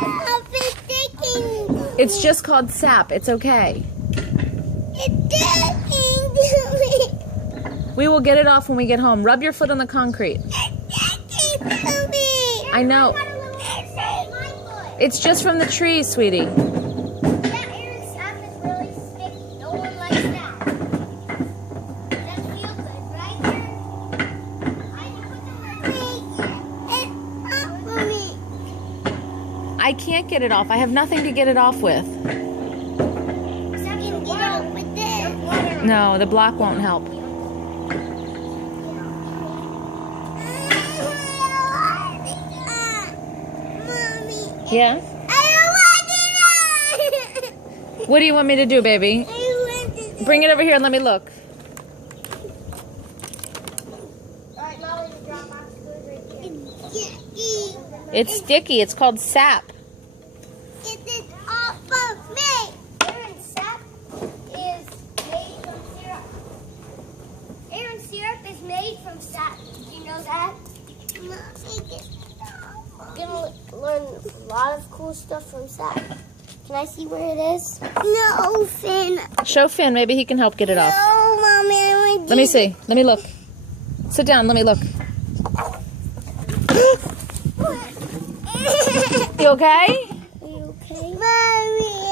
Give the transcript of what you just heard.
I've been thinking. It's just called sap. It's okay. It's sticking to me. We will get it off when we get home. Rub your foot on the concrete. It's sticking to me. I know. It's just from the tree, sweetie. That Aaron's sap is really sticky. No one likes that. Does feel good, right, Aaron? I can put the it's off for me. I can't get it off. I have nothing to get it off with. So I can get off with this. No, the block won't help. Mommy. Yeah? I don't want it. What do you want me to do, baby? I want it. Bring it over here and let me look. Alright, Molly, the Dropbox goes right here. It's sticky. It's called sap. It is off of me. Aaron's sap is made from syrup. Aaron's syrup is made from sap. Did you know that? You're gonna learn a lot of cool stuff from sap. Can I see where it is? No, Finn. Show Finn. Maybe he can help get it off. No, Mommy, I want Let me see. Let me look. Sit down. Let me look. You okay? Are you okay? Mommy.